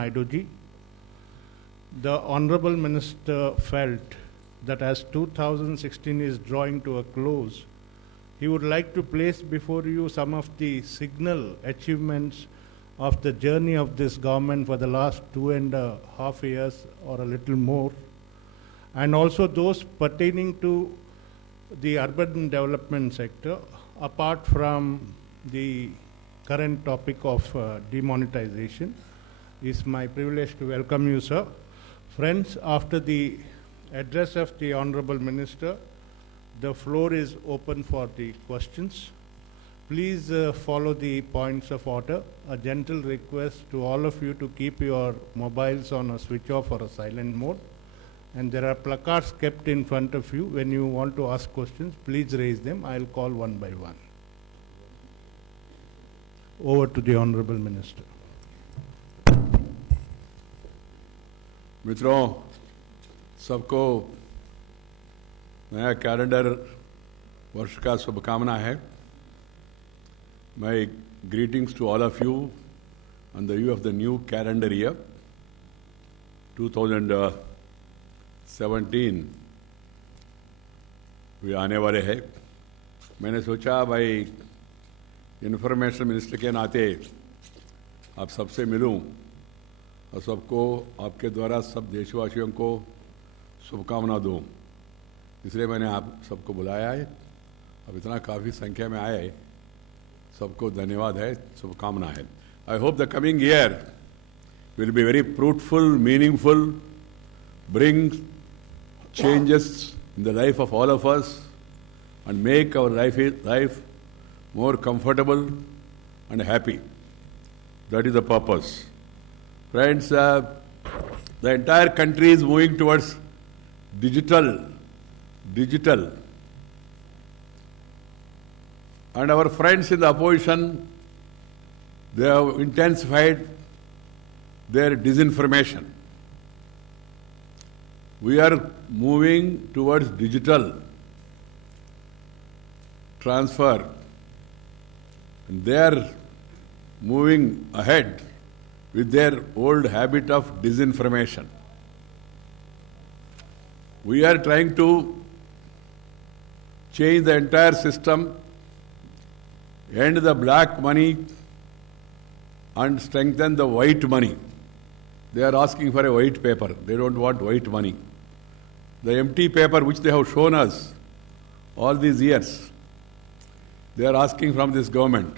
Naidu ji. The Honorable Minister felt that as 2016 is drawing to a close, he would like to place before you some of the signal achievements of the journey of this government for the last 2.5 years or a little more, and also those pertaining to the urban development sector, apart from the current topic of demonetization. It's my privilege to welcome you, sir. Friends, after the address of the Honorable Minister, the floor is open for the questions. Please follow the points of order. A gentle request to all of you to keep your mobiles on a switch off or a silent mode. And there are placards kept in front of you. When you want to ask questions, please raise them. I'll call one by one. Over to the Honorable Minister. मित्रों, सबको नया calendar वर्ष का शुभकामना है. My greetings to all of you on the eve of the new calendar year 2017 भी आने वाले हैं. मैंने सोचा भाई इंफॉर्मेशन मिनिस्टर के नाते आप सबसे मिलूं और सबको आपके द्वारा सब देशवासियों को शुभकामना दूं. इसलिए मैंने आप सबको बुलाया है. अब इतना काफ़ी संख्या में आए, सबको धन्यवाद है, शुभकामना है. I hope the coming year will be very fruitful, meaningful, bring changes in the life of all of us and make our life more comfortable and happy. That is the purpose. Friends, the entire country is moving towards digital. And our friends in the opposition, they have intensified their disinformation. We are moving towards digital transfer, and they are moving ahead with their old habit of disinformation. We are trying to change the entire system, end the black money and strengthen the white money. They are asking for a white paper. They don't want white money. The empty paper which they have shown us all these years, they are asking from this government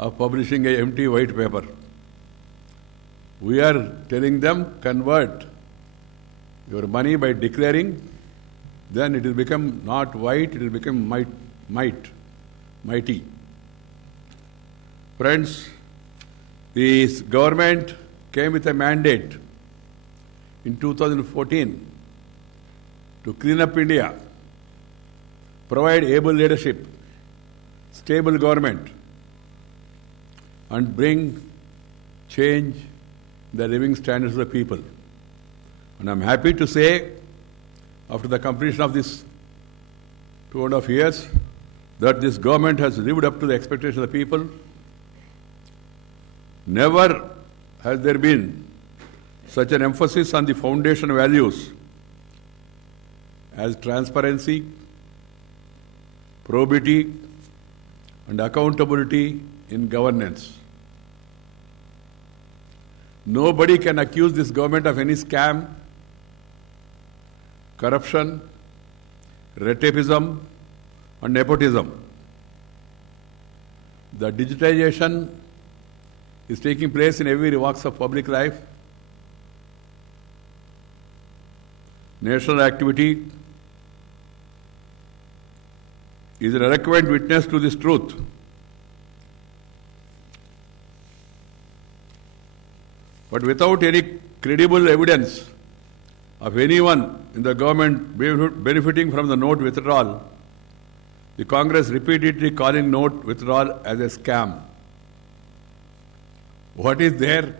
of publishing an empty white paper. We are telling them, convert your money by declaring, then it will become not white, it will become mighty. Friends, this government came with a mandate in 2014 to clean up India, provide able leadership, stable government, and bring change in the living standards of the people. And I'm happy to say, after the completion of this 2.5 years, that this government has lived up to the expectations of the people. Never has there been such an emphasis on the foundation values as transparency, probity, and accountability in governance. Nobody can accuse this government of any scam, corruption, retipism, and nepotism. The digitization is taking place in every walks of public life. National activity is an eloquent witness to this truth. But without any credible evidence of anyone in the government benefiting from the note withdrawal, the Congress repeatedly calling note withdrawal as a scam. What is there?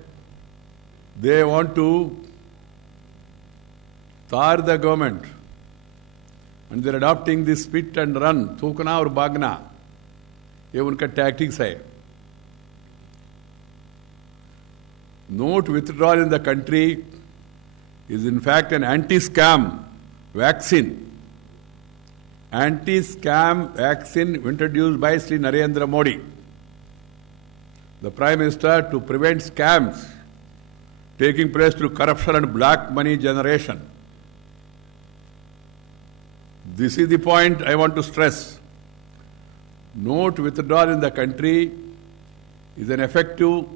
They want to tar the government, and they're adopting this spit and run, thukna और भागना, ये उनका tactics है. Note withdrawal in the country is in fact an anti-scam vaccine. Anti-scam vaccine introduced by Shri Narendra Modi, the Prime Minister, to prevent scams taking place through corruption and black money generation. This is the point I want to stress. Note withdrawal in the country is an effective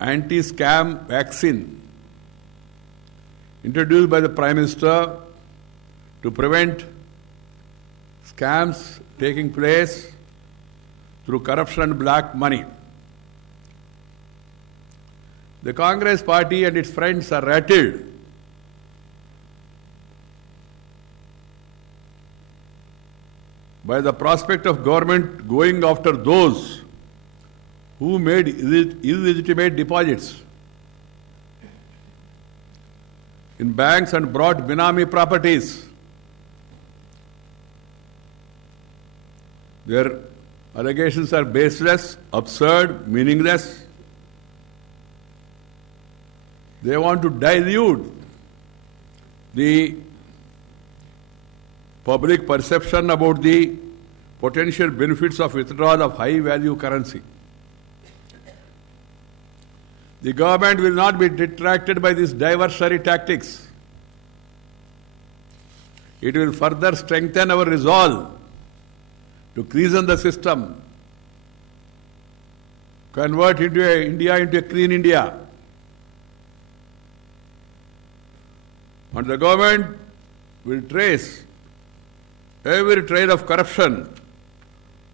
anti-scam vaccine introduced by the Prime Minister to prevent scams taking place through corruption and black money. The Congress party and its friends are rattled by the prospect of government going after those who made illegitimate deposits in banks and brought benami properties. Their allegations are baseless, absurd, meaningless. They want to dilute the public perception about the potential benefits of withdrawal of high-value currency. The government will not be detracted by these diversionary tactics. It will further strengthen our resolve to treason the system, convert India into a clean India. And the government will trace every trail of corruption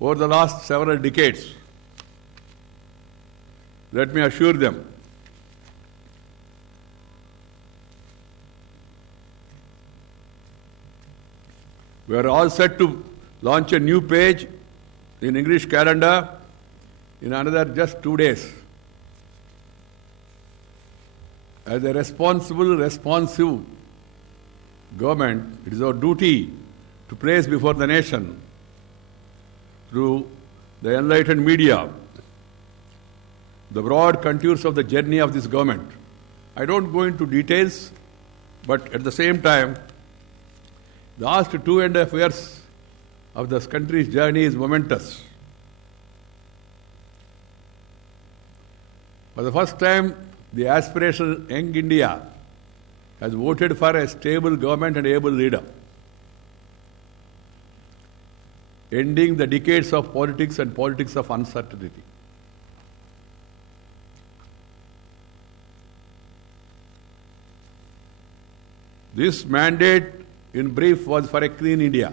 over the last several decades. Let me assure them, we are all set to launch a new page in English calendar in another just 2 days. As a responsible, responsive government, it is our duty to place before the nation, through the enlightened media, the broad contours of the journey of this government. I don't go into details, but at the same time, the last 2.5 years of this country's journey is momentous. For the first time, the aspirational young India has voted for a stable government and able leader, ending the decades of politics and politics of uncertainty. This mandate, in brief, was for a clean India,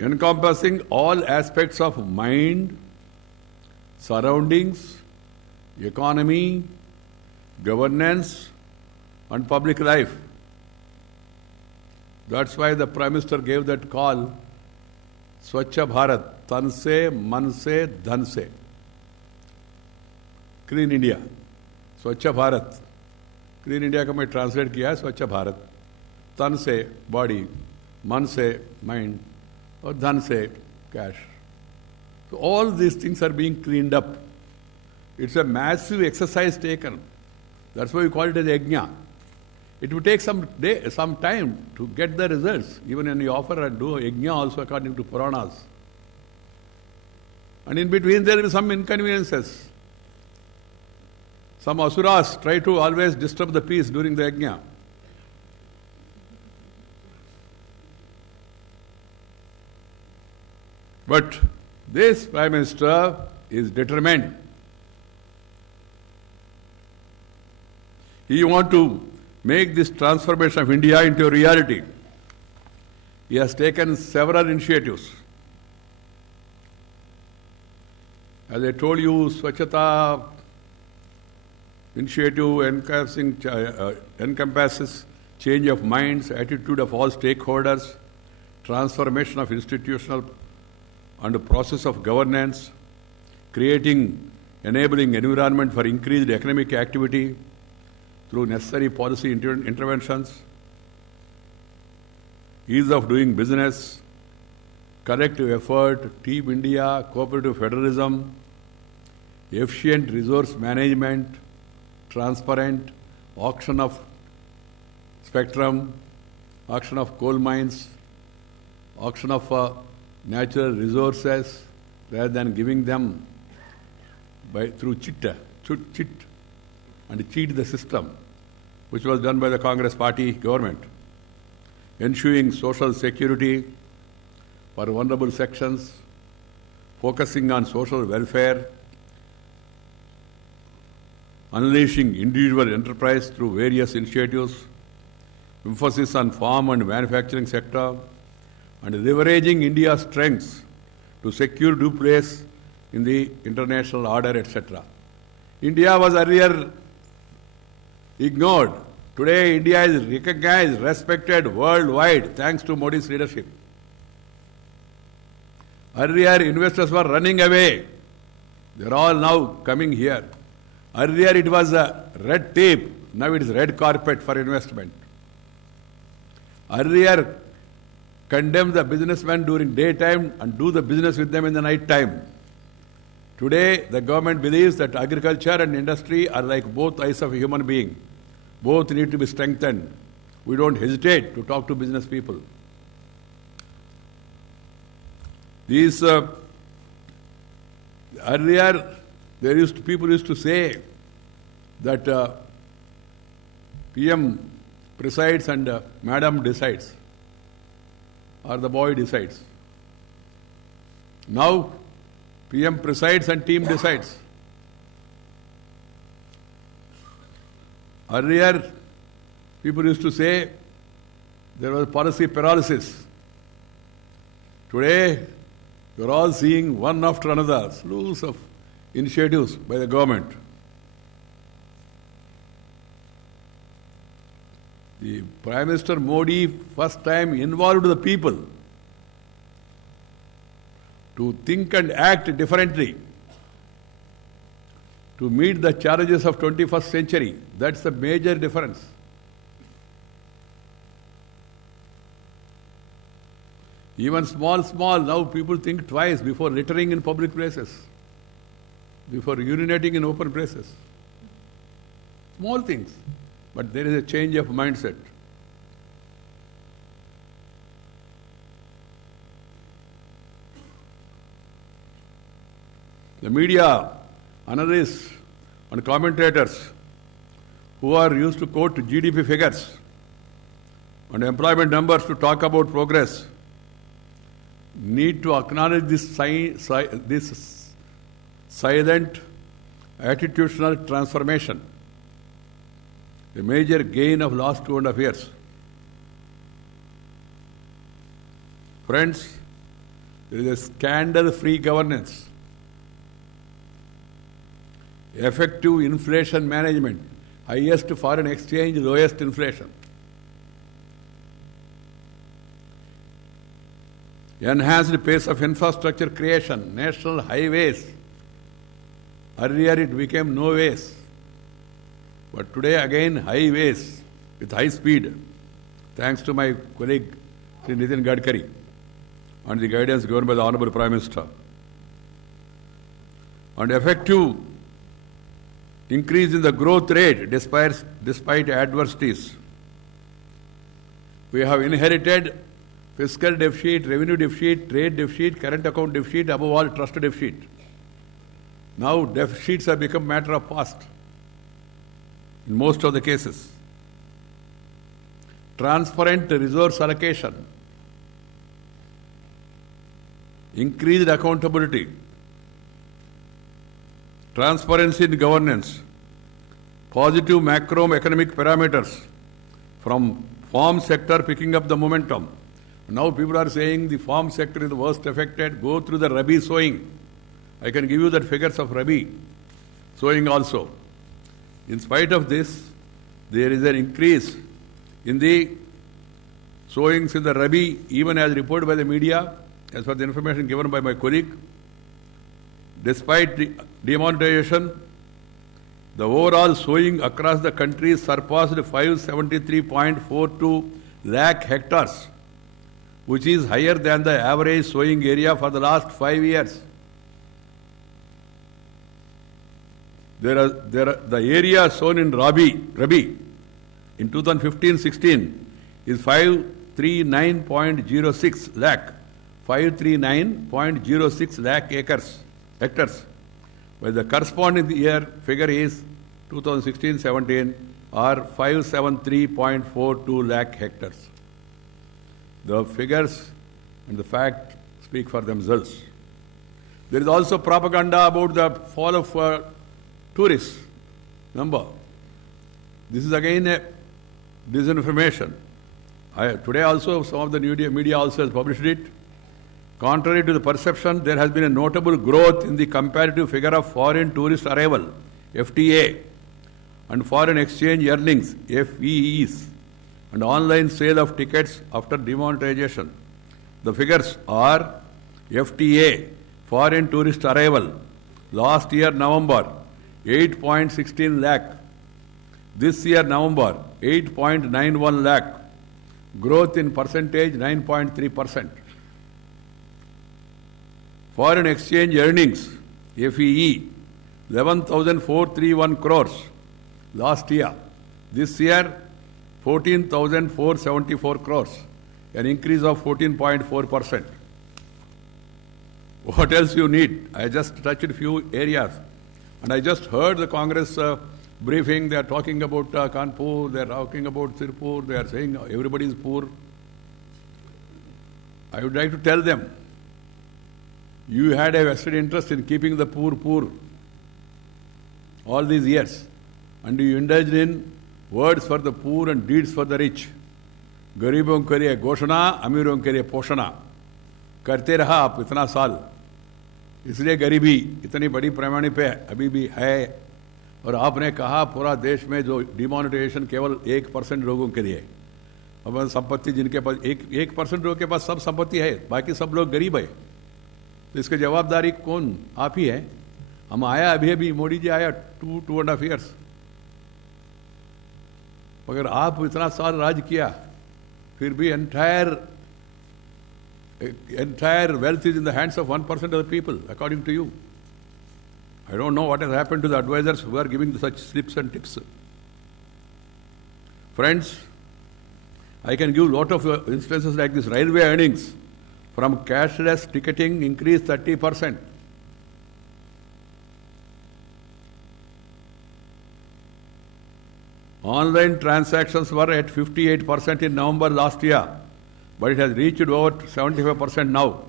encompassing all aspects of mind, surroundings, economy, governance, and public life. That's why the Prime Minister gave that call, Swachha Bharat, tan se, man se, dhan se. Clean India, Swachha Bharat. Clean India को मैं translate किया है स्वच्छ भारत. तन से body, मन से mind, और धन से cash. So all these things are being cleaned up. It's a massive exercise taken. That's why we call it as yajna. It will take some time to get the results. Even when you offer and do yajna also according to Puranas. And in between there will be some inconveniences. Some asuras try to always disturb the peace during the yajna. But this Prime Minister is determined. He wants to make this transformation of India into a reality. He has taken several initiatives. As I told you, Swachhata initiative encompasses change of minds, attitude of all stakeholders, transformation of institutional and process of governance, creating enabling environment for increased economic activity through necessary policy interventions, ease of doing business, collective effort, Team India, cooperative federalism, efficient resource management, transparent auction of spectrum, auction of coal mines, auction of natural resources, rather than giving them through cheat and cheat the system, which was done by the Congress party government. Ensuring social security for vulnerable sections, focusing on social welfare, unleashing individual enterprise through various initiatives, emphasis on farm and manufacturing sector, and leveraging India's strengths to secure due place in the international order, etc. India was earlier ignored. Today, India is recognized, respected worldwide thanks to Modi's leadership. Earlier, investors were running away. They are all now coming here. Earlier, it was a red tape. Now it is red carpet for investment. Earlier, condemn the businessmen during daytime and do the business with them in the night time. Today, the government believes that agriculture and industry are like both eyes of a human being. Both need to be strengthened. We don't hesitate to talk to business people. These earlier, people used to say that PM presides and Madam decides, or the boy decides. Now, PM presides and team decides. Earlier, people used to say there was policy paralysis. Today, we are all seeing one after another slews of initiatives by the government. The Prime Minister Modi first time involved the people to think and act differently, to meet the challenges of 21st century. That's the major difference. Even small, now people think twice before littering in public places, before urinating in open places. Small things, but there is a change of mindset. The media, analysts and commentators who are used to quote GDP figures and employment numbers to talk about progress need to acknowledge this silent attitudinal transformation, the major gain of last 2.5 years. Friends, there is a scandal-free governance, effective inflation management, highest foreign exchange, lowest inflation, enhanced pace of infrastructure creation, national highways. Earlier it became no ways, but today again highways with high speed, thanks to my colleague Shri Nitin Gadkari and the guidance given by the Honorable Prime Minister. And effective increase in the growth rate despite adversities. We have inherited fiscal deficit, revenue deficit, trade deficit, current account deficit, above all trust deficit. Now deficits have become matter of past in most of the cases. Transparent resource allocation, increased accountability, transparency in governance, positive macroeconomic parameters, from farm sector picking up the momentum. Now people are saying the farm sector is the worst affected. Go through the Rabi sowing. I can give you the figures of Rabi sowing also. In spite of this, there is an increase in the sowings in the Rabi, even as reported by the media, as per the information given by my colleague. Despite the demonetization, the overall sowing across the country surpassed 573.42 lakh hectares, which is higher than the average sowing area for the last 5 years. the area shown in Rabi in 2015-16 is 539.06 lakh, 539.06 lakh hectares, while the corresponding year figure is 2016-17 or 573.42 lakh hectares. The figures and the fact speak for themselves. There is also propaganda about the fall of tourists number. This is again a disinformation. Today also some of the media also has published it. Contrary to the perception, there has been a notable growth in the comparative figure of foreign tourist arrival, FTA, and foreign exchange earnings, FEEs, and online sale of tickets after demonetization. The figures are FTA, foreign tourist arrival, last year November, 8.16 lakh. This year November, 8.91 lakh. Growth in percentage, 9.3%. Foreign exchange earnings, FEE, 11,431 crores last year. This year, 14,474 crores, an increase of 14.4%. What else you need? I just touched a few areas. And I just heard the Congress briefing. They are talking about Kanpur, they are talking about Tirupur, they are saying everybody is poor. I would like to tell them, you had a vested interest in keeping the poor all these years. And you indulged in words for the poor and deeds for the rich. गरीबों के लिए घोषणा, अमीरों के लिए पोषणा करते रहा आप इतना साल, इसलिए गरीबी इतनी बड़ी पैमाने पे अभी भी है. और आपने कहा पूरा देश में जो डिमोनेटाइजेशन केवल 1% लोगों के लिए, अब संपत्ति जिनके पास 1% लोगों के पास सब संपत्ति है, बाकी सब लोग गरीब है, तो इसकी जवाबदारी कौन? आप ही है. हम आया अभी मोदी जी आया 2.5 years, मगर आप इतना साल राज किया, फिर भी entire wealth is in the hands of 1% of the people, according to you. I don't know what has happened to the advisors who are giving such slips and tips. Friends, I can give a lot of instances like this. Railway earnings from cashless ticketing increased 30%. Online transactions were at 58% in November last year, but it has reached over 75% now.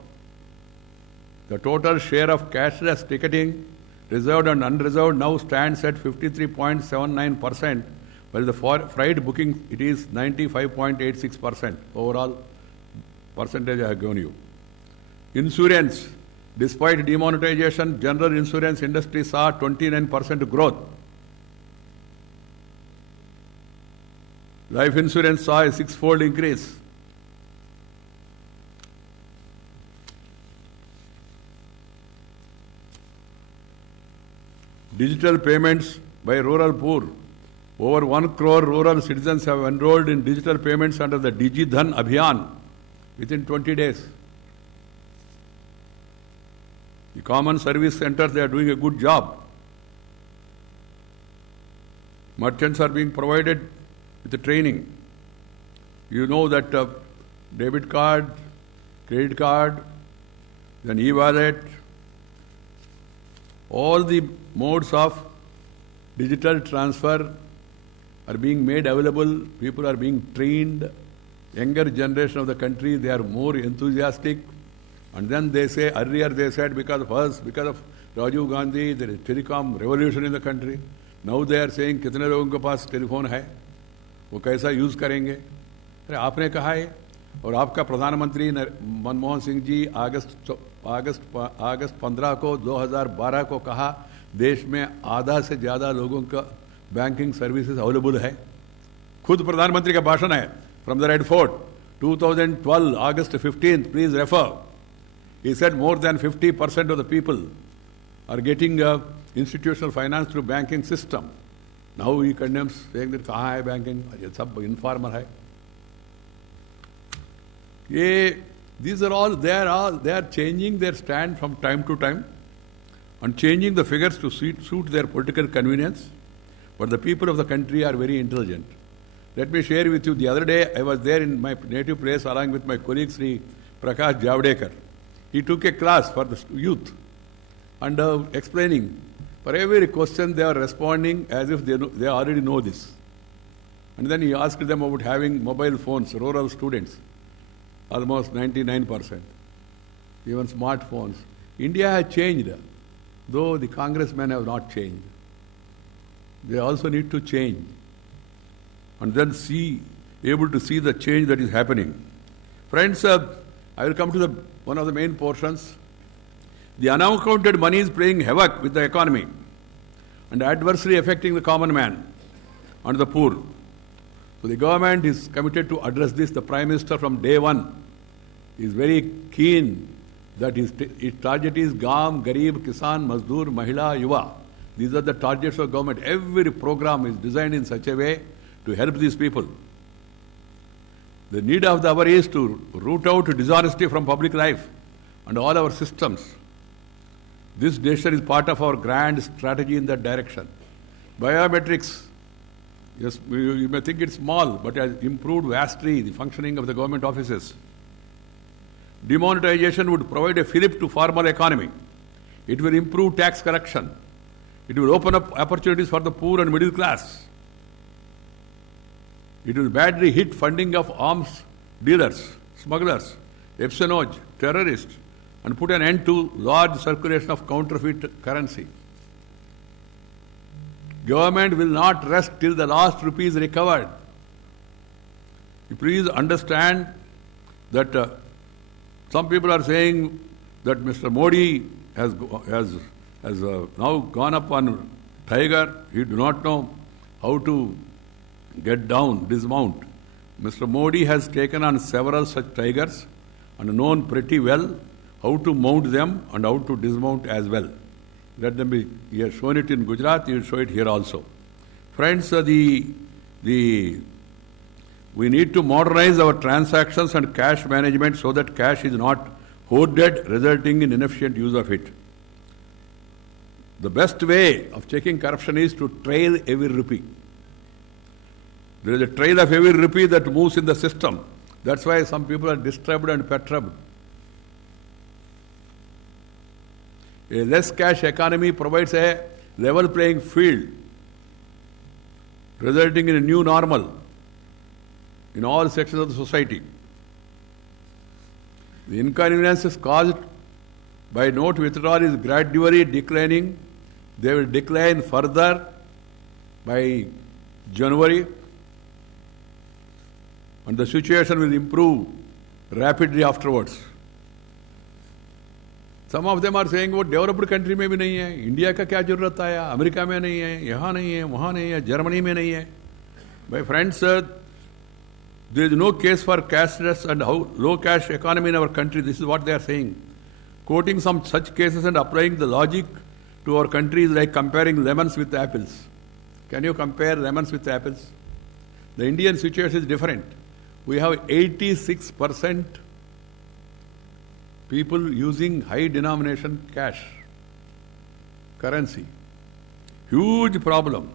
The total share of cashless ticketing, reserved and unreserved, now stands at 53.79%, while the freight booking it is 95.86%. Overall percentage I have given you. Insurance, despite demonetization, general insurance industry saw 29% growth. Life insurance saw a 6-fold increase. Digital payments by rural poor. Over 1 crore rural citizens have enrolled in digital payments under the Digi Dhan Abhiyan within 20 days. The common service centers, they are doing a good job. Merchants are being provided with the training. You know that debit card, credit card, then e-wallet, all the modes of digital transfer are being made available. People are being trained. Younger generation of the country, they are more enthusiastic. And then they say, earlier they said because of us, because of Rajiv Gandhi, there is telecom revolution in the country. Now they are saying, कितने लोगों के पास telephone है, वो कैसा use करेंगे? अरे आपने कहा है, और आपका प्रधानमंत्री मनमोहन सिंह जी अगस्त 15 को 2012 को कहा देश में आधा से ज़्यादा लोगों का बैंकिंग सर्विसेज अवेलेबल है. खुद प्रधानमंत्री का भाषण है from the red fort 2012 August 15th, please refer. He said more than 50% of the people are getting institutional finance through banking system. Now he condemns, saying that कहाँ है banking? ये सब informal है. These are all they are changing their stand from time to time, and changing the figures to suit their political convenience. But the people of the country are very intelligent. Let me share with you, the other day I was there in my native place along with my colleague Shri Prakash Javadekar. He took a class for the youth and explaining. For every question they are responding as if they already know this. And then he asked them about having mobile phones, rural students, almost 99%. Even smartphones. India has changed, though the congressmen have not changed. They also need to change and then able to see the change that is happening. Friends, I will come to one of the main portions. The unaccounted money is playing havoc with the economy and adversely affecting the common man and the poor. So the government is committed to address this. The Prime Minister from day one is very keen that his target is Gaam, Garib, Kisan, Mazdoor, Mahila, Yuva. These are the targets of government. Every program is designed in such a way to help these people. The need of the hour is to root out dishonesty from public life and all our systems. This nation is part of our grand strategy in that direction. Biometrics, yes, you may think it's small, but has improved vastly the functioning of the government offices. Demonetization would provide a fillip to formal economy. It will improve tax collection. It will open up opportunities for the poor and middle class. It will badly hit funding of arms dealers, smugglers, espionage, terrorists, and put an end to large circulation of counterfeit currency. Government will not rest till the last rupee is recovered. You please understand that some people are saying that Mr. Modi has now gone up on tiger. He do not know how to get down, dismount. Mr. Modi has taken on several such tigers and known pretty well how to mount them and how to dismount as well. Let them be. He has shown it in Gujarat, he will show it here also. Friends, we need to modernize our transactions and cash management so that cash is not hoarded, resulting in inefficient use of it. The best way of checking corruption is to trail every rupee. There is a trail of every rupee that moves in the system. That's why some people are disturbed and perturbed. A less cash economy provides a level playing field, resulting in a new normal in all sections of the society. The inconveniences caused by note withdrawal is gradually declining. They will decline further by January, and the situation will improve rapidly afterwards. Some of them are saying वो developed country में भी नहीं है, India का क्या जरूरत है, America में नहीं है, यहाँ नहीं है, वहाँ नहीं है, जर्मनी में नहीं है. My friends, there is no case for cashless and how low cash economy in our country. This is what they are saying. Quoting some such cases and applying the logic to our country is like comparing lemons with apples. Can you compare lemons with apples? The Indian situation is different. We have 86% people using high denomination cash, currency. Huge problem.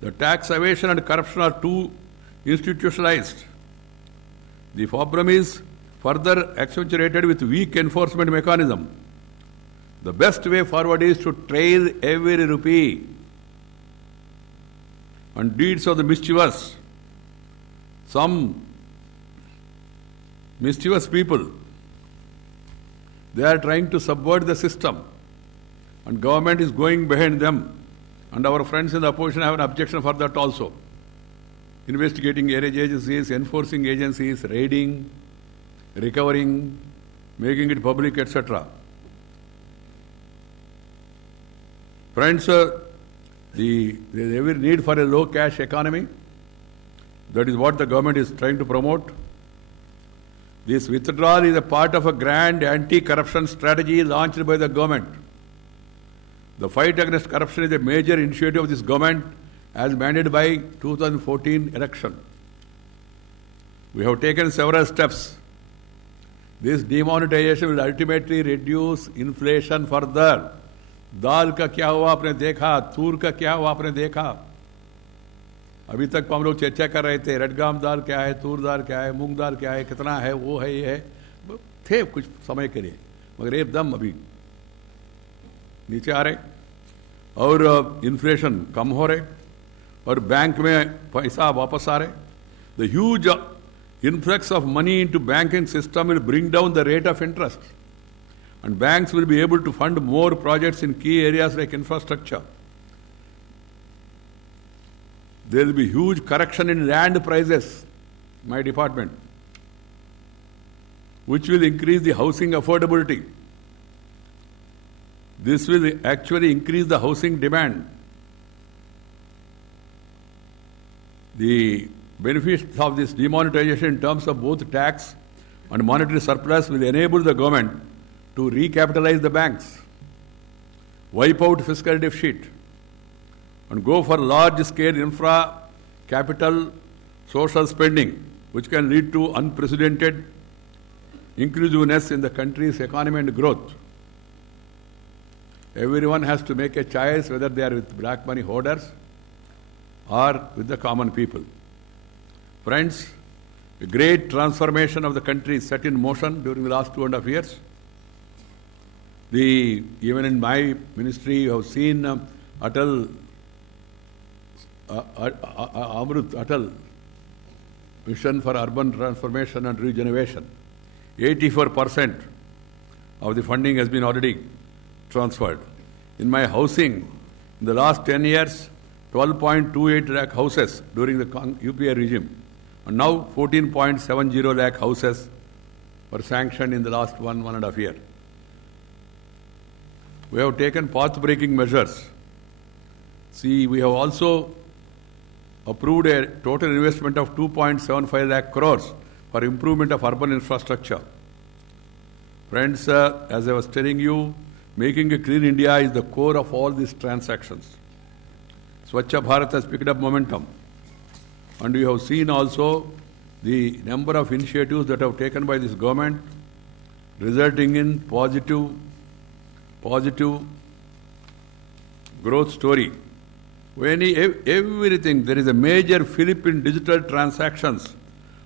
The tax evasion and corruption are too institutionalized. The problem is further accentuated with weak enforcement mechanism. The best way forward is to trail every rupee. And deeds of the mischievous. Some mischievous people, they are trying to subvert the system, and government is going behind them, and our friends in the opposition have an objection for that also. Investigating agencies, enforcing agencies, raiding, recovering, making it public, etc. Friends, there is every need for a low cash economy. That is what the government is trying to promote. This withdrawal is a part of a grand anti-corruption strategy launched by the government. The fight against corruption is a major initiative of this government as mandated by 2014 election. We have taken several steps. This demonetization will ultimately reduce inflation further. दाल का क्या हुआ आपने देखा, तूर का क्या हुआ आपने देखा। अभी तक हम लोग चर्चा कर रहे थे रेडग्राम दाल क्या है, तूर दाल क्या है, मूंग दाल क्या है, कितना है, वो है, ये है, थे कुछ समय के लिए, मगर एकदम अभी नीचे आ रहे और इन्फ्लेशन कम हो रहे और बैंक में पैसा वापस आ रहे. The huge influx of money into banking system will bring down the rate of interest, and banks will be able to fund more projects in key areas like infrastructure. There will be huge correction in land prices, my department, which will increase the housing affordability. This will actually increase the housing demand. The benefits of this demonetization in terms of both tax and monetary surplus will enable the government to recapitalize the banks, wipe out fiscal deficit, and go for large-scale infra, capital, social spending, which can lead to unprecedented inclusiveness in the country's economy and growth. Everyone has to make a choice whether they are with black money hoarders or with the common people. Friends, a great transformation of the country is set in motion during the last 2.5 years. Even in my ministry, you have seen Atal Mission for Urban Transformation and Regeneration. 84% of the funding has been already transferred. In my housing, in the last 10 years, 12.28 lakh houses during the UPA regime, and now 14.70 lakh houses were sanctioned in the last 1.5 years. We have taken path-breaking measures. See, we have also approved a total investment of 2.75 lakh crores for improvement of urban infrastructure. Friends, as I was telling you, making a clean India is the core of all these transactions. Swachha Bharat has picked up momentum. And we have seen also the number of initiatives that have taken by this government resulting in positive growth story. Everything, there is a major flip in digital transactions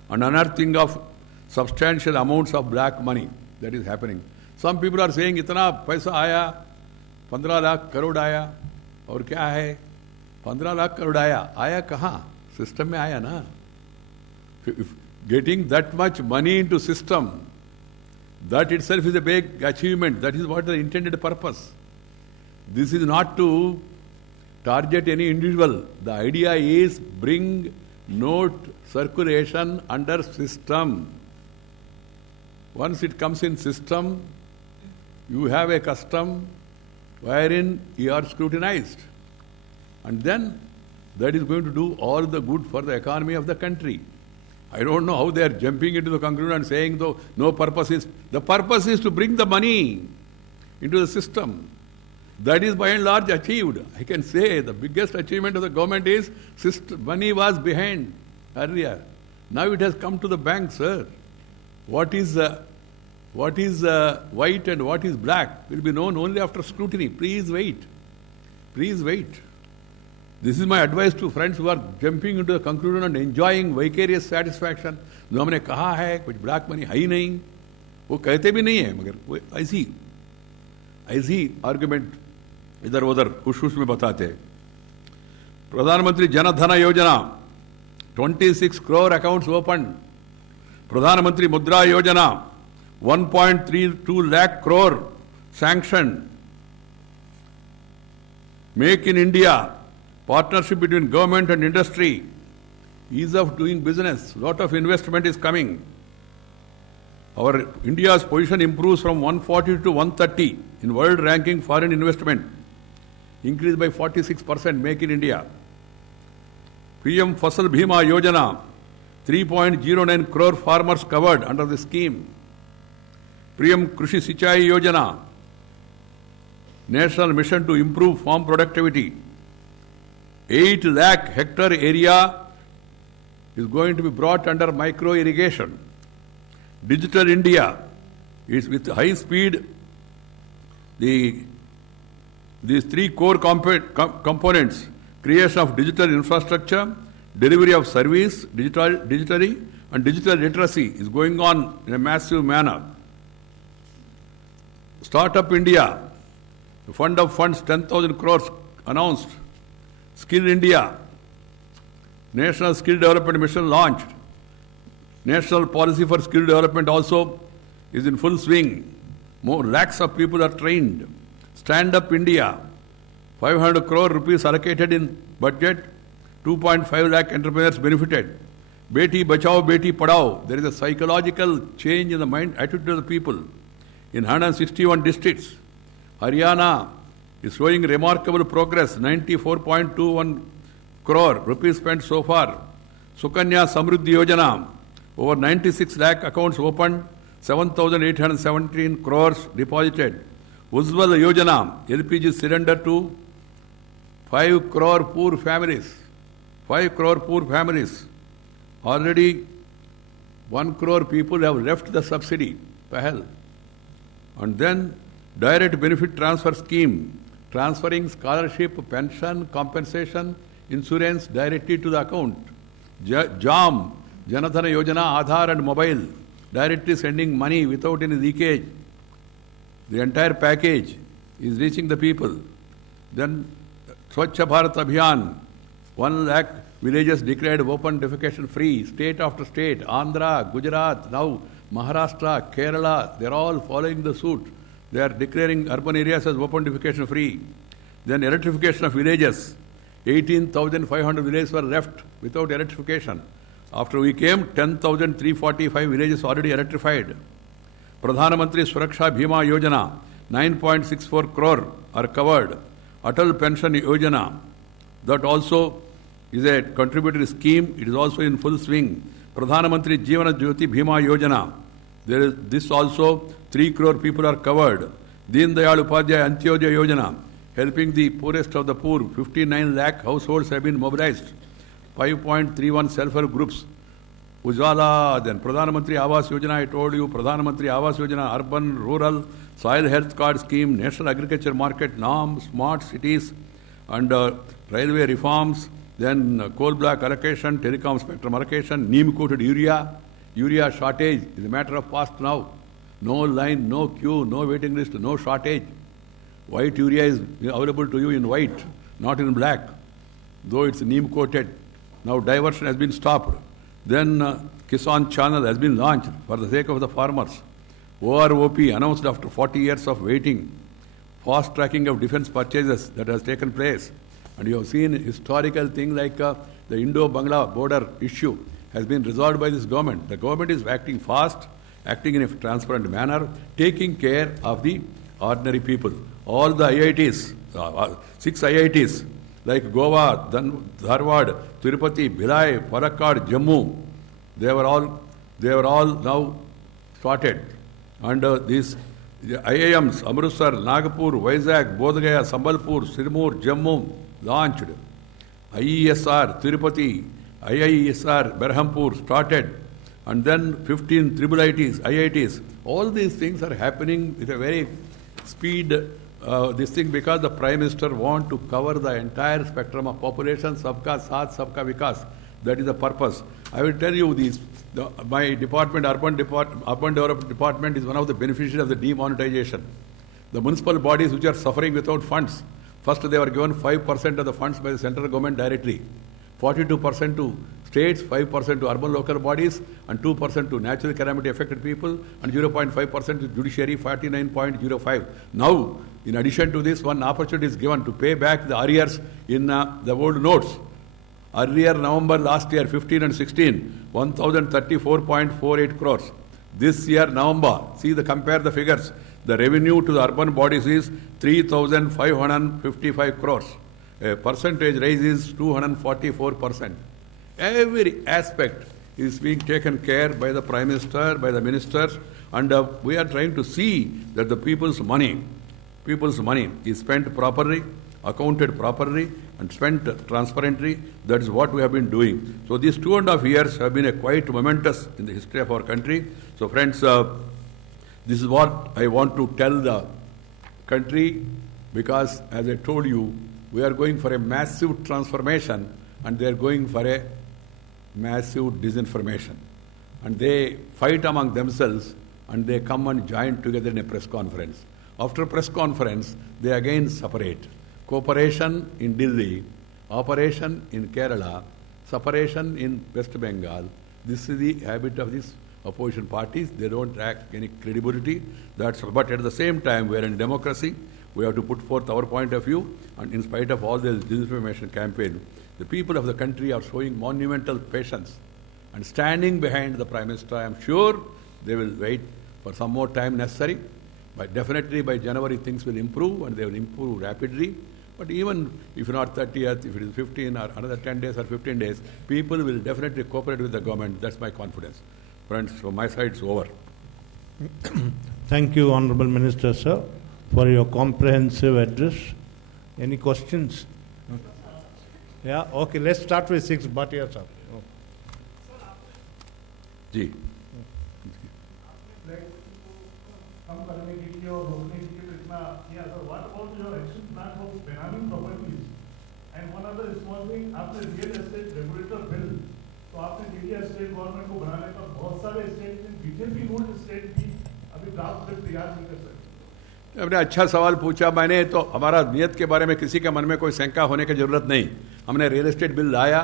and unearthing of substantial amounts of black money that is happening. Some people are saying, इतना पैसा आया, 15 लाख करोड़ आया, और क्या है? 15 लाख करोड़ आया कहाँ? System में आया ना? If getting that much money into system, that itself is a big achievement. That is what the intended purpose. This is not to target any individual. The idea is bring note circulation under system. Once it comes in system, you have a custom wherein you are scrutinized. And then that is going to do all the good for the economy of the country. I don't know how they are jumping into the conclusion and saying, though, no purpose is. The purpose is to bring the money into the system. That is by and large achieved. I can say the biggest achievement of the government is money was behind earlier. Now it has come to the bank, sir. What is white and what is black will be known only after scrutiny. Please wait. Please wait. This is my advice to friends who are jumping into the conclusion and enjoying vicarious satisfaction. जो हमने कहा है कुछ black money है ही नहीं, वो कहते भी नहीं है, मगर वो ऐसी आर्गुमेंट इधर उधर खुश में बताते हैं. प्रधानमंत्री जन धन योजना 26 crore accounts opened. प्रधानमंत्री मुद्रा योजना 1.32 lakh crore sanctioned. Make in India, partnership between government and industry, ease of doing business, lot of investment is coming. Our India's position improves from 140 to 130 in world ranking foreign investment, increased by 46%, make in India. PM Fasal Bhima Yojana, 3.09 crore farmers covered under the scheme. PM Krushi Sichai Yojana, national mission to improve farm productivity. 8 lakh hectare area is going to be brought under micro irrigation. Digital India is with high speed. The These three core components, creation of digital infrastructure, delivery of service digitally, and digital literacy is going on in a massive manner. Startup India, the fund of funds 10,000 crores announced. Skill India, National Skill Development Mission launched. National policy for skill development also is in full swing. More lakhs of people are trained. Stand Up India, 500 crore rupees allocated in budget, 2.5 lakh entrepreneurs benefited. Beti Bachao, Beti Padhao, there is a psychological change in the mind, attitude of the people. In 161 districts, Haryana is showing remarkable progress, 94.21 crore rupees spent so far. Sukanya Samruddhi Yojana, over 96 lakh accounts opened, 7,817 crores deposited. Ujjwala Yojana, LPG cylinder to 5 crore poor families. 5 crore poor families. Already 1 crore people have left the subsidy. The hell. And then direct benefit transfer scheme, transferring scholarship, pension, compensation, insurance directly to the account. JAM, Janadhana Yojana, Aadhaar and mobile, directly sending money without any leakage. The entire package is reaching the people. Then Swachh Bharat Abhiyan, 1 lakh villages declared open defecation free, state after state, Andhra, Gujarat, now Maharashtra, Kerala, they are all following the suit. They are declaring urban areas as open defecation free. Then electrification of villages, 18,500 villages were left without electrification. After we came, 10,345 villages already electrified. Pradhana Mantri Suraksha Bhima Yojana, 9.64 crore are covered. Atal Pension Yojana, that also is a contributory scheme. It is also in full swing. Pradhana Mantri Jivana Jyoti Bhima Yojana, there is this also, 3 crore people are covered. Deen Dayal Upadhyaya Antyodaya Yojana, helping the poorest of the poor, 59 lakh households have been mobilized. 5.31 self-help groups. Ujjwala, then Pradhana Mantri Awas Yojana, I told you, Pradhana Mantri Awas Yojana, urban, rural, soil health card scheme, national agriculture market norm, smart cities, and railway reforms, then coal black allocation, telecom spectrum allocation, neem-coated urea shortage is a matter of past now. No line, no queue, no waiting list, no shortage. White urea is available to you in white, not in black, though it's neem-coated. Now diversion has been stopped. Then Kisan channel has been launched for the sake of the farmers. OROP announced after 40 years of waiting. Fast tracking of defense purchases that has taken place. And you have seen historical thing like the Indo-Bangla border issue has been resolved by this government. The government is acting fast, acting in a transparent manner, taking care of the ordinary people. All the IITs, 6 IITs, like Goa, Dharwad, Tirupati, Bhilai, Palakkad, Jammu, they were all now started. And these IIMs, Amritsar, Nagpur, Vizag, Bodh Gaya, Sambalpur, Sirmur, Jammu, launched. IESR, Tirupati, IISR, Berhampur started. And then 15 triple IITs. All these things are happening with a very speed, this thing, because the Prime Minister wants to cover the entire spectrum of population, sabka saath, sabka vikas. That is the purpose. I will tell you this. My department, urban development department, is one of the beneficiaries of the demonetization. The municipal bodies which are suffering without funds, first they were given 5% of the funds by the central government directly, 42% to states, 5% to urban local bodies, and 2% to natural calamity affected people, and 0.5% to judiciary, 49.05. Now, in addition to this, one opportunity is given to pay back the arrears in the old notes. Earlier November last year, 15 and 16, 1,034.48 crores. This year November, compare the figures. The revenue to the urban bodies is 3,555 crores. A percentage raise is 244%. Every aspect is being taken care by the Prime Minister, by the ministers, and we are trying to see that the people's money is spent properly, accounted properly, and spent transparently. That is what we have been doing. So these 2.5 years have been quite momentous in the history of our country. So friends, this is what I want to tell the country Because, as I told you, we are going for a massive transformation and they are going for a massive disinformation. And they fight among themselves and they come and join together in a press conference. After press conference, they again separate. Cooperation in Delhi, operation in Kerala, separation in West Bengal. This is the habit of these opposition parties. They don't lack any credibility. But at the same time, we are in democracy. We have to put forth our point of view. And in spite of all this disinformation campaign, the people of the country are showing monumental patience and standing behind the Prime Minister. I am sure they will wait for some more time necessary. But definitely by January things will improve and they will improve rapidly. But even if not 30th, if it is 15 or another 10 days or 15 days, people will definitely cooperate with the government. That's my confidence. Friends, from my side, it's over. Thank you, Honorable Minister, sir, for your comprehensive address. Any questions? Yeah, okay, let's start with 6. Bhatia sir. जी What about your action plan for benamming properties? And one other small thing, आपने real estate regulator bill तो आपने Delhi state government को बनाने का बहुत सारे state में बीजेपी रूल्ड स्टेट भी अभी ड्राफ्ट बिल तैयार नहीं कर सकते। आपने अच्छा सवाल पूछा। मैंने तो हमारा नियत के बारे में किसी के मन में कोई शंका होने की जरूरत नहीं। हमने रियल एस्टेट बिल लाया,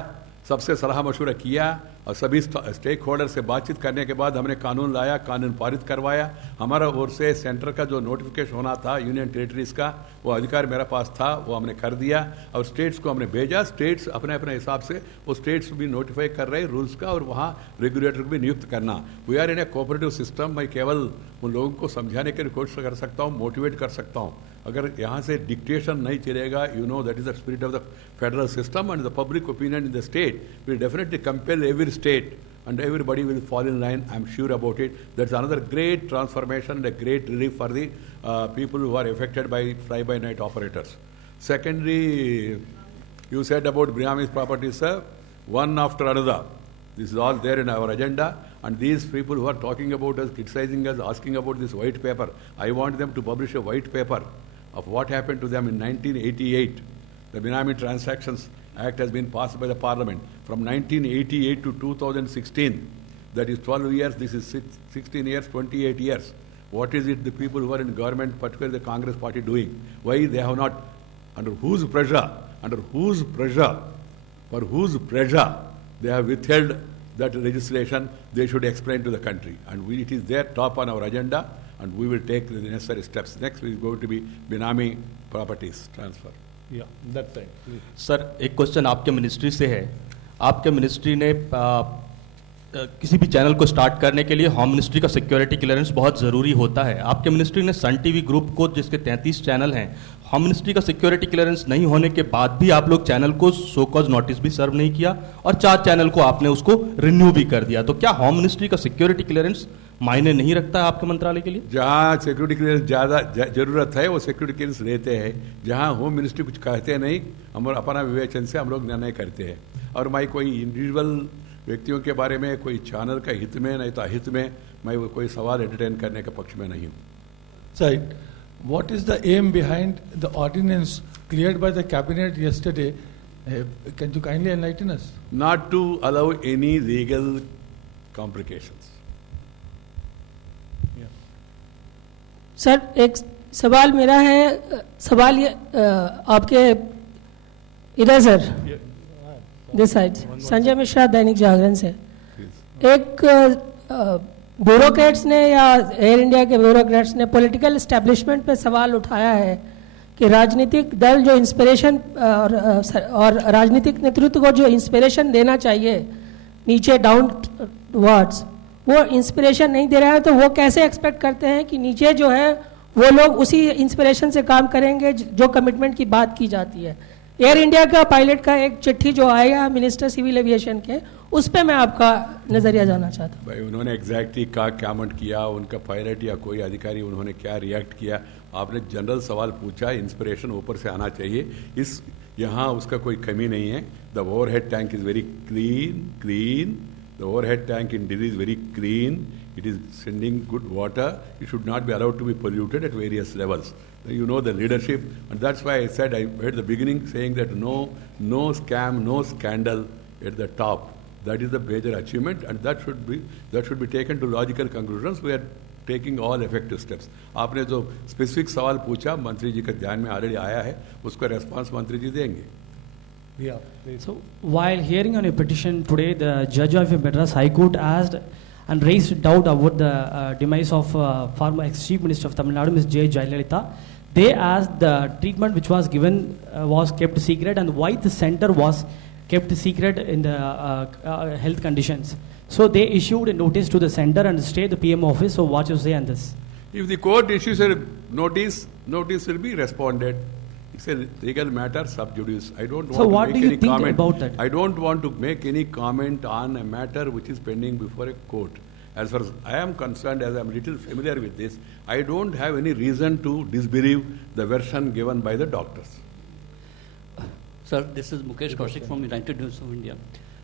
सबसे सलाह मशवरा किया और सभी स्टेक होल्डर से बातचीत करने के बाद हमने कानून लाया, कानून पारित करवाया। हमारा ओर से सेंटर का जो नोटिफिकेशन होना था यूनियन टेरिटरीज का, वो अधिकार मेरा पास था, वो हमने कर दिया और स्टेट्स को हमने भेजा। स्टेट्स अपने अपने हिसाब से वो स्टेट्स भी नोटिफाई कर रहे रूल्स का और वहाँ रेगुलेटर को भी नियुक्त करना। We are in a cooperative system. मैं केवल उन लोगों को समझाने की कोशिश कर सकता हूँ, मोटिवेट कर सकता हूँ। अगर यहाँ से डिक्टेशन नहीं चलेगा, you know that is the spirit of the federal system and the public opinion in the state will definitely compel every state and everybody will fall in line. I am sure about it. That's another great transformation and a great relief for the people who are affected by fly-by-night operators. Secondly, you said about Briami's properties, sir, one after another. This is all there in our agenda. And these people who are talking about us, criticizing us, asking about this white paper, I want them to publish a white paper of what happened to them in 1988. The Benami Transactions Act has been passed by the Parliament from 1988 to 2016. That is 12 years, this is 16 years, 28 years. What is it the people who are in government, particularly the Congress party, doing? Why they have not, under whose pressure, for whose pressure they have withheld that legislation, they should explain to the country. And it is there top on our agenda and we will take the necessary steps. Next is going to be Benami properties transfer. Yeah, that's right. Sir, एक question आपके ministry से है। आपके ministry ने किसी भी channel को start करने के लिए होम मिनिस्ट्री का सिक्योरिटी क्लियरेंस बहुत ज़रूरी होता है। आपके मिनिस्ट्री ने सन टीवी ग्रुप को, जिसके 33 चैनल हैं, होम मिनिस्ट्री का सिक्योरिटी क्लियरेंस नहीं होने के बाद भी आप लोग चैनल को सो कॉज नोटिस भी सर्व नहीं किया और 4 चैनल को आपने उसको रिन्यू भी कर दिया। तो क्या होम मिनिस्ट्री का सिक्योरिटी क्लियरेंस मायने नहीं रखता है आपके मंत्रालय के लिए? जहाँ सिक्योरिटी क्लियरेंस ज़्यादा जरूरत है वो सिक्योरिटी क्लियरेंस लेते हैं। जहाँ होम मिनिस्ट्री कुछ कहते नहीं, हम अपना विवेचन से हम लोग निर्णय करते हैं। और मैं कोई इंडिविजुअल व्यक्तियों के बारे में, कोई चैनल का हित में नहीं तो अहित में मैं कोई सवाल एंटरटेन करने के पक्ष में नहीं हूँ। Sir, what is the aim behind the ordinance cleared by the cabinet yesterday? Can you kindly enlighten us? Not to allow any legal complications. Sir, एक सवाल मेरा है। सवाल ये आपके इधर sir, this side, Sanjay Mishra, Dainik Jagran से। एक ब्यूरोक्रेट्स ने या एयर इंडिया के ब्यूरोक्रेट्स ने पॉलिटिकल एस्टेब्लिशमेंट पे सवाल उठाया है कि राजनीतिक दल जो इंस्पिरेशन और राजनीतिक नेतृत्व को जो इंस्पिरेशन देना चाहिए नीचे डाउनवर्ड्स, वो इंस्पिरेशन नहीं दे रहा है। तो वो कैसे एक्सपेक्ट करते हैं कि नीचे जो है वो लोग उसी इंस्पिरेशन से काम करेंगे जो कमिटमेंट की बात की जाती है। एयर इंडिया का पायलट का एक चिट्ठी जो आया मिनिस्टर सिविल एविएशन के, उस पर मैं आपका नजरिया जानना चाहता हूँ। भाई उन्होंने एग्जैक्टली क्या कमेंट किया, उनका पायलट या कोई अधिकारी उन्होंने क्या रिएक्ट किया? आपने जनरल सवाल पूछा, इंस्पिरेशन ऊपर से आना चाहिए। यहाँ उसका कोई कमी नहीं है। The overhead tank is very clean The overhead tank in Delhi is very clean. It is sending good water. It should not be allowed to be polluted at various levels. You know the leadership, and that's why I said, I at the beginning saying that no scam, no scandal at the top. That is the major achievement, and that should be taken to logical conclusions. We are taking all effective steps. आपने जो specific सवाल पूछा, मंत्री जी के ध्यान में already आया है, उसका response मंत्री जी देंगे. Yeah. So, while hearing on your petition today, the judge of Madras High Court asked and raised doubt about the demise of former ex-chief minister of Tamil Nadu, Ms. J. Jayalalitha. They asked the treatment which was given was kept secret, and why the center was kept secret in the health conditions. So they issued a notice to the center and stayed the PM office. So what you say on this? If the court issues a notice will be responded. It's a legal matter, sub judice. I don't want to make any comment about that? I don't want to make any comment on a matter which is pending before a court. As far as I am concerned, as I am little familiar with this, I don't have any reason to disbelieve the version given by the doctors. Sir, this is Mukesh Kaushik from United News of India.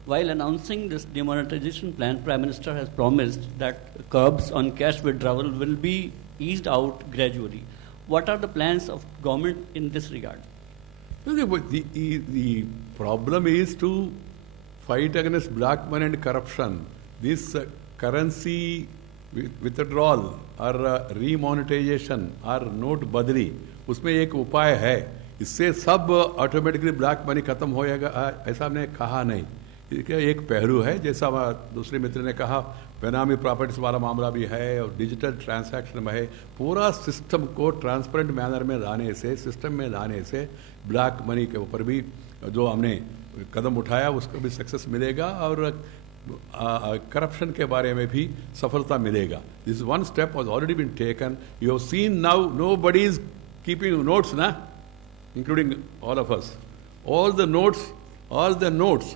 While announcing this demonetization plan, Prime Minister has promised that curbs on cash withdrawal will be eased out gradually. What are the plans of government in this regard? The problem is to fight against black money and corruption. This currency withdrawal or remonetization or note badri, उसमें एक उपाय है. इससे सब automatically black money खत्म हो जाएगा ऐसा हमने कहा नहीं. इसका एक पहलू है, जैसा दूसरे मित्र ने कहा, बेनामी प्रॉपर्टीज वाला मामला भी है और डिजिटल ट्रांजैक्शन में है. पूरा सिस्टम को ट्रांसपेरेंट मैनर में लाने से, सिस्टम में लाने से ब्लैक मनी के ऊपर भी जो हमने कदम उठाया उसको भी सक्सेस मिलेगा और करप्शन के बारे में भी सफलता मिलेगा. This one step was already been taken. You have seen now nobody is keeping notes ना, including all of us. All the notes,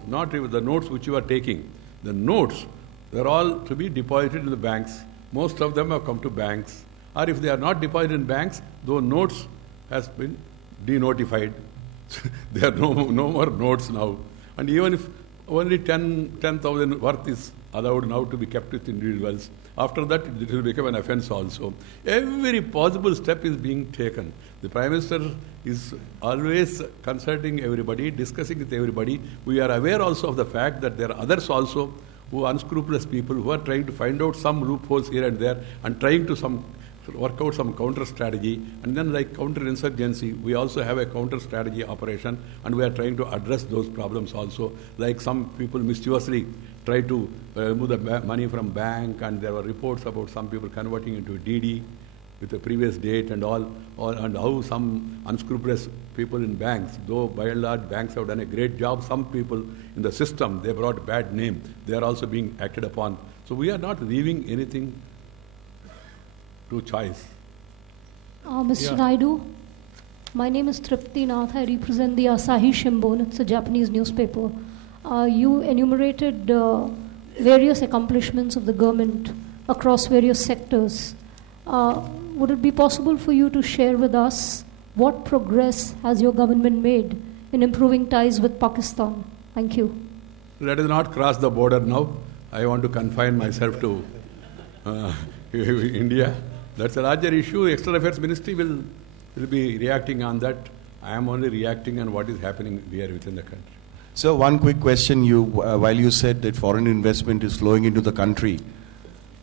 not even the notes which you are taking, the notes, they're all to be deposited in the banks. Most of them have come to banks. Or if they are not deposited in banks, those notes has been denotified. There are no more notes now. And even if only 10,000 worth is allowed now to be kept with individuals, after that it will become an offence also. Every possible step is being taken. The Prime Minister is always consulting everybody, discussing with everybody. We are aware also of the fact that there are others also who are unscrupulous people who are trying to find out some loopholes here and there and trying to work out some counter strategy. And then like counter-insurgency, we also have a counter strategy operation and we are trying to address those problems also. Like some people mischievously try to remove the money from bank, and there were reports about some people converting into DD with the previous date and all, and how some unscrupulous people in banks, though by and large banks have done a great job, some people in the system, they brought bad name. They are also being acted upon. So we are not leaving anything to choice. Mr. Naidu, my name is Tripti Nath. I represent the Asahi Shimbun. It's a Japanese newspaper. You enumerated various accomplishments of the government across various sectors. Would it be possible for you to share with us what progress has your government made in improving ties with Pakistan? Thank you. Let us not cross the border now. I want to confine myself to India. That's a larger issue. External Affairs Ministry will be reacting on that. I am only reacting on what is happening here within the country. So one quick question. While you said that foreign investment is flowing into the country,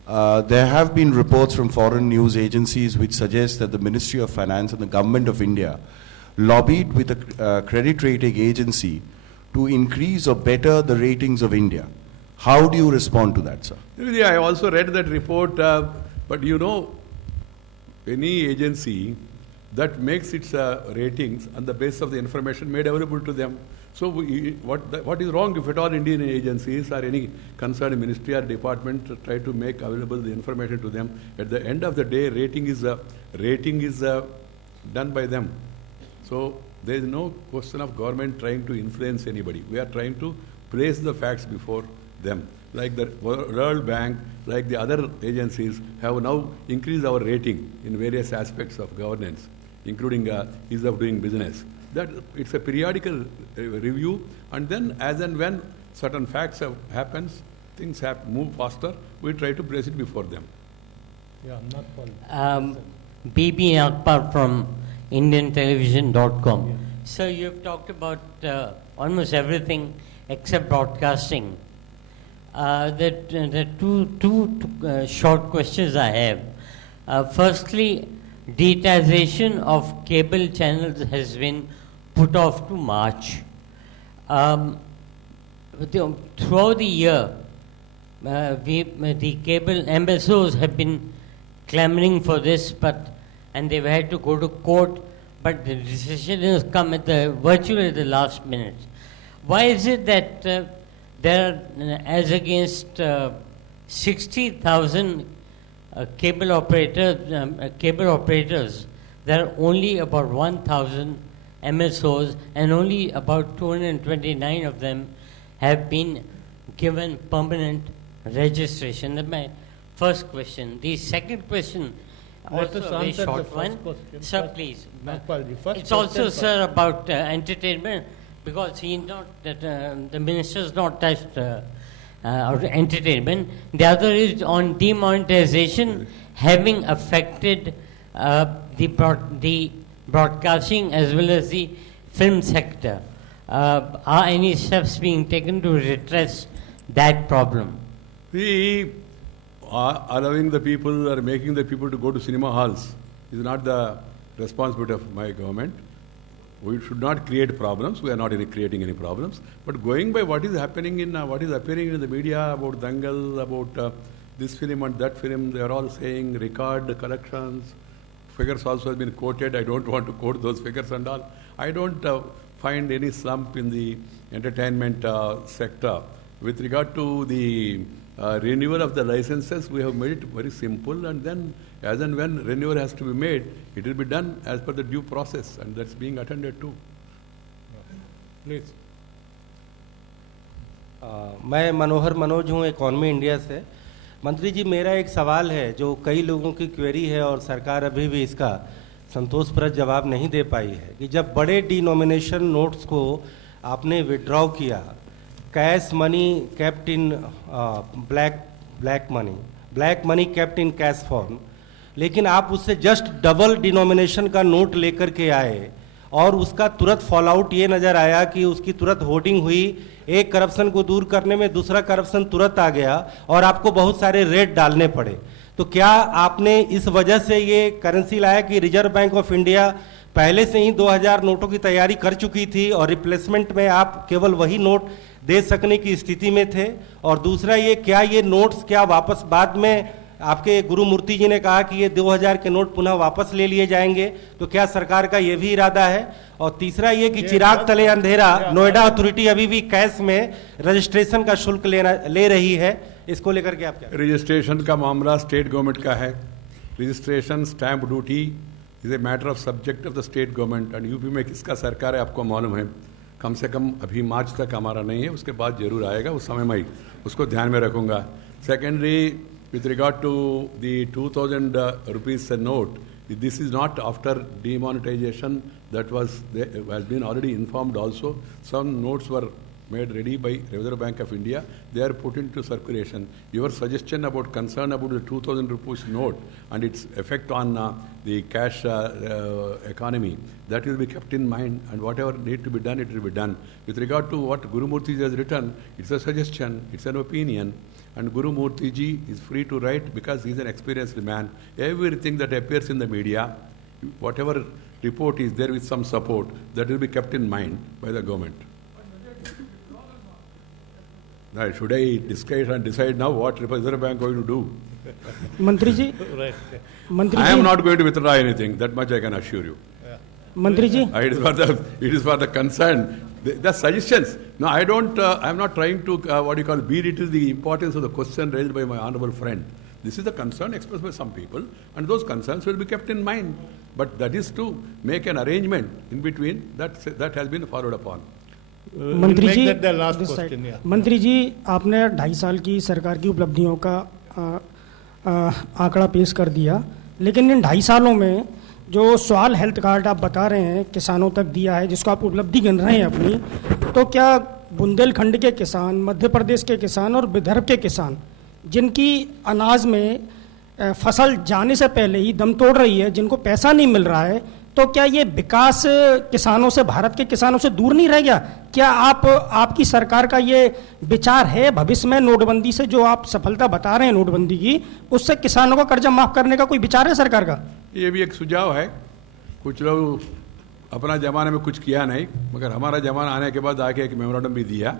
there have been reports from foreign news agencies which suggest that the Ministry of Finance and the Government of India lobbied with a credit rating agency to increase or better the ratings of India. How do you respond to that, sir? I also read that report, but you know, any agency that makes its ratings on the basis of the information made available to them. So what is wrong if at all Indian agencies or any concerned ministry or department try to make available the information to them? At the end of the day, rating is done by them. So there is no question of government trying to influence anybody. We are trying to place the facts before them. Like the World Bank, like the other agencies have now increased our rating in various aspects of governance, including ease of doing business. That it's a periodical review, and then as and when certain facts happens, things have move faster, we try to place it before them. Yeah, not BB Akbar from IndianTelevision.com. Yeah. So you've talked about almost everything except broadcasting. The two short questions I have. Firstly, demonetization of cable channels has been put off to March. Throughout the year, the cable MSOs have been clamoring for this, and they've had to go to court, but the decision has come virtually at the last minute. Why is it that there are, as against 60,000 cable operators, there are only about 1,000 MSOs, and only about 229 of them have been given permanent registration? That's my first question. The second question, also a very short one. Sir, please. It's also, sir, about entertainment, because the minister's not touched entertainment. The other is on demonetization having affected the broadcasting as well as the film sector. Are any steps being taken to redress that problem? We are allowing the people or making the people to go to cinema halls is not the responsibility of my government. We should not create problems. We are not creating any problems. But going by what is happening what is appearing in the media about Dangal, about this film and that film, they are all saying record collections. Figures also have been quoted. I don't want to quote those figures and all. I don't find any slump in the entertainment sector. With regard to the renewal of the licenses, we have made it very simple, and then as and when renewal has to be made, it will be done as per the due process, and that's being attended to. Please. मैं मनोज हूँ, economy India से। मंत्री जी, मेरा एक सवाल है जो कई लोगों की क्वेरी है और सरकार अभी भी इसका संतोषप्रद जवाब नहीं दे पाई है कि जब बड़े डिनोमिनेशन नोट्स को आपने विड्रॉ किया, cash money kept in black money kept in cash form, लेकिन आप उससे जस्ट डबल डिनोमिनेशन का नोट लेकर के आए और उसका तुरंत फॉल आउट ये नज़र आया कि उसकी तुरंत होर्डिंग हुई, एक करप्शन को दूर करने में दूसरा करप्शन तुरंत आ गया और आपको बहुत सारे रेट डालने पड़े। तो क्या आपने इस वजह से ये करेंसी लाया कि रिजर्व बैंक ऑफ इंडिया पहले से ही 2000 नोटों की तैयारी कर चुकी थी और रिप्लेसमेंट में आप केवल वही नोट दे सकने की स्थिति में थे? और दूसरा ये, क्या ये नोट्स क्या वापस बाद में आपके गुरुमूर्ति जी ने कहा कि ये 2000 के नोट पुनः वापस ले लिए जाएंगे, तो क्या सरकार का ये भी इरादा है? और तीसरा ये कि चिराग तले अंधेरा, नोएडा अथॉरिटी अभी भी कैश में रजिस्ट्रेशन का शुल्क ले रही है, इसको लेकर के आप क्या? रजिस्ट्रेशन का मामला स्टेट गवर्नमेंट का है। Registration stamp duty is a matter of subject of the state government, and UP में किसका सरकार है आपको मालूम है। कम से कम अभी मार्च तक हमारा नहीं है, उसके बाद जरूर आएगा, उस समय मैं उसको ध्यान में रखूंगा। Secondary, with regard to the 2000 rupees note, this is not after demonetization, that has been already informed also. Some notes were made ready by Reserve Bank of India. They are put into circulation. Your suggestion about concern about the 2000 rupees note and its effect on the cash economy, that will be kept in mind, and whatever need to be done, it will be done. With regard to what Guru Murthy has written, it's a suggestion, it's an opinion, and Guru Murthy ji is free to write because he is an experienced man. Everything that appears in the media, whatever report is there with some support, that will be kept in mind by the government. Now, should I discuss and decide now what Reserve Bank is going to do? Mantri ji, I am not going to withdraw anything, that much I can assure you. Mantri ji, it is for the concern. The suggestions. No, I am not trying to, belittle the importance of the question raised by my honorable friend. This is the concern expressed by some people, and those concerns will be kept in mind. But that is to make an arrangement in between, that has been followed upon. मंत्री जी, मंत्री जी, आपने 2.5 साल की सरकार की उपलब्धियों का आंकड़ा पेश कर दिया, लेकिन इन 2.5 सालों में जो सवाल हेल्थ कार्ड आप बता रहे हैं किसानों तक दिया है, जिसको आप उपलब्धि गिन रहे हैं अपनी, तो क्या बुंदेलखंड के किसान, मध्य प्रदेश के किसान और विदर्भ के किसान जिनकी अनाज में फसल जाने से पहले ही दम तोड़ रही है, जिनको पैसा नहीं मिल रहा है, तो क्या ये विकास किसानों से, भारत के किसानों से दूर नहीं रह गया? क्या आपकी सरकार का ये विचार है भविष्य में नोटबंदी से, जो आप सफलता बता रहे हैं नोटबंदी की, उससे किसानों का कर्जा माफ करने का कोई विचार है सरकार का? ये भी एक सुझाव है। कुछ लोग अपना जमाने में कुछ किया नहीं, मगर हमारा जमाना आने के बाद आके एक मेमोरेंडम भी दिया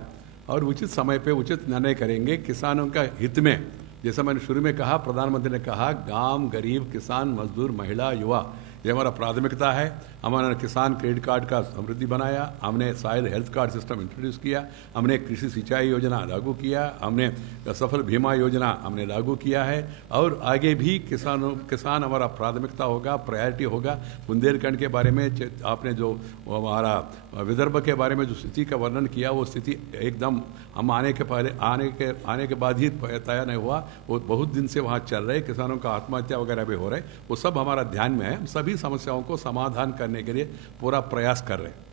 और उचित समय पे उचित निर्णय करेंगे किसानों का हित में। जैसा मैंने शुरू में कहा, प्रधानमंत्री ने कहा, गांव, गरीब, किसान, मजदूर, महिला, युवा, ये हमारा प्राथमिकता है। हमारे किसान क्रेडिट कार्ड का समृद्धि बनाया, हमने soil health card system introduce किया, हमने कृषि सिंचाई योजना लागू किया, हमने सफल बीमा योजना हमने लागू किया है और आगे भी किसान हमारा प्राथमिकता होगा, प्रायोरिटी होगा। बुंदेलखंड के बारे में आपने जो हमारा विदर्भ के बारे में जो स्थिति का वर्णन किया, वो स्थिति एकदम हम आने के बाद ही तय नहीं हुआ, वो बहुत दिन से वहाँ चल रहे, किसानों का आत्महत्या वगैरह भी हो रहे, वो सब हमारा ध्यान में है। हम सभी समस्याओं को समाधान करने के लिए पूरा प्रयास कर रहे हैं।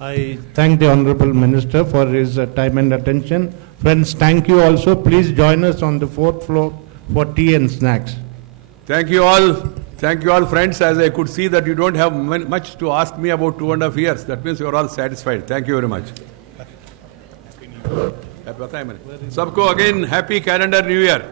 I thank the Honorable Minister for his time and attention. Friends, thank you also. Please join us on the 4th floor for tea and snacks. Thank you all. Thank you all, friends. As I could see that you don't have much to ask me about 2.5 years. That means you are all satisfied. Thank you very much. बताया मैंने सबको again happy calendar new year.